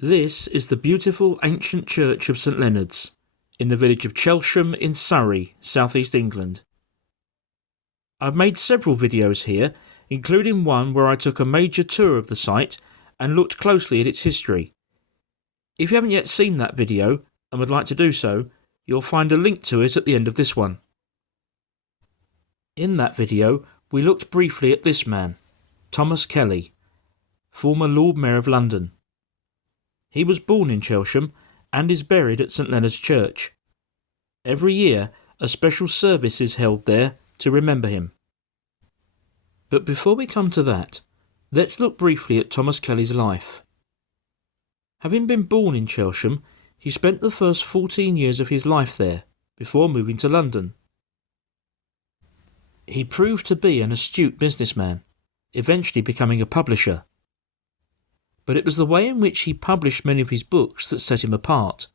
This is the beautiful ancient church of St Leonard's, in the village of Chelsham in Surrey, southeast England. I've made several videos here, including one where I took a major tour of the site and looked closely at its history. If you haven't yet seen that video and would like to do so, you'll find a link to it at the end of this one. In that video, we looked briefly at this man, Thomas Kelly, former Lord Mayor of London. He was born in Chelsham and is buried at St Leonard's Church. Every year, a special service is held there to remember him. But before we come to that, let's look briefly at Thomas Kelly's life. Having been born in Chelsham, he spent the first 14 years of his life there, before moving to London. He proved to be an astute businessman, eventually becoming a publisher. But it was the way in which he published many of his books that set him apart.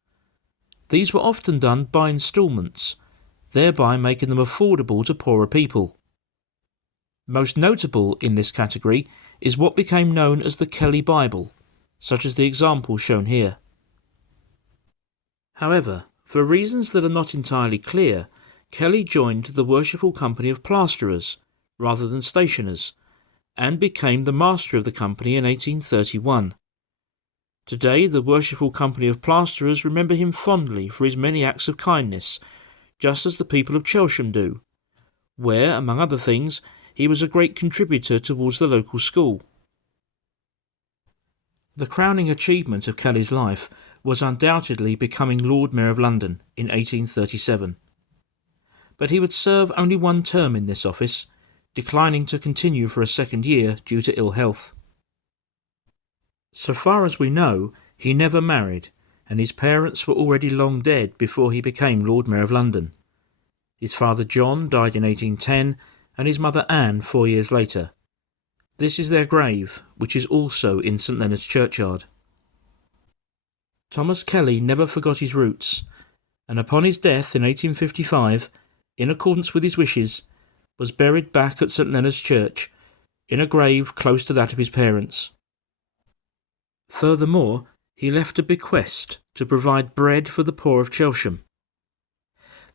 These were often done by instalments, thereby making them affordable to poorer people. Most notable in this category is what became known as the Kelly Bible, such as the example shown here. However, for reasons that are not entirely clear, Kelly joined the Worshipful Company of Plasterers, rather than Stationers, and became the master of the company in 1831. Today, the Worshipful Company of Plasterers remember him fondly for his many acts of kindness, just as the people of Chelsham do, where, among other things, he was a great contributor towards the local school. The crowning achievement of Kelly's life was undoubtedly becoming Lord Mayor of London in 1837. But he would serve only one term in this office, declining to continue for a second year due to ill health. So far as we know, he never married, and his parents were already long dead before he became Lord Mayor of London. His father John died in 1810, and his mother Anne 4 years later. This is their grave, which is also in St Leonard's Churchyard. Thomas Kelly never forgot his roots, and upon his death in 1855, in accordance with his wishes, was buried back at St Leonard's Church, in a grave close to that of his parents. Furthermore, he left a bequest to provide bread for the poor of Chelsham.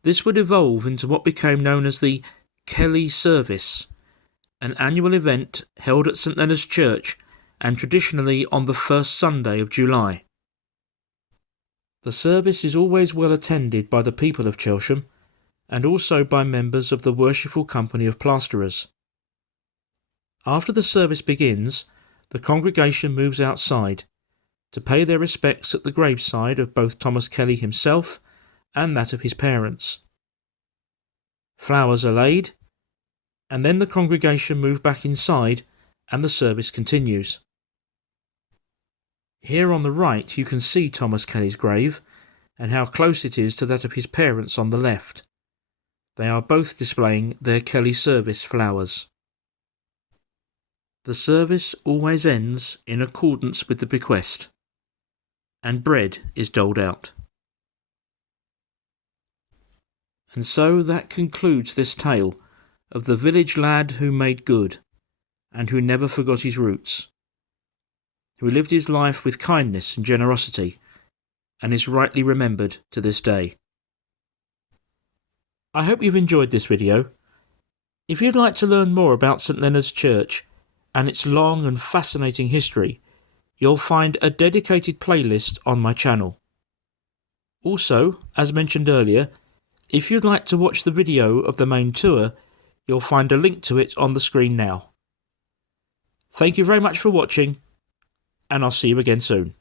This would evolve into what became known as the Kelly Service, an annual event held at St Leonard's Church and traditionally on the first Sunday of July. The service is always well attended by the people of Chelsham, and also by members of the Worshipful Company of Plasterers. After the service begins, the congregation moves outside to pay their respects at the graveside of both Thomas Kelly himself and that of his parents. Flowers are laid, and then the congregation move back inside and the service continues. Here on the right you can see Thomas Kelly's grave and how close it is to that of his parents on the left. They are both displaying their Kelly Service flowers. The service always ends in accordance with the bequest, and bread is doled out. And so that concludes this tale of the village lad who made good, and who never forgot his roots, who lived his life with kindness and generosity, and is rightly remembered to this day. I hope you've enjoyed this video. If you'd like to learn more about St Leonard's Church and its long and fascinating history, you'll find a dedicated playlist on my channel. Also, as mentioned earlier, if you'd like to watch the video of the main tour, you'll find a link to it on the screen now. Thank you very much for watching, and I'll see you again soon.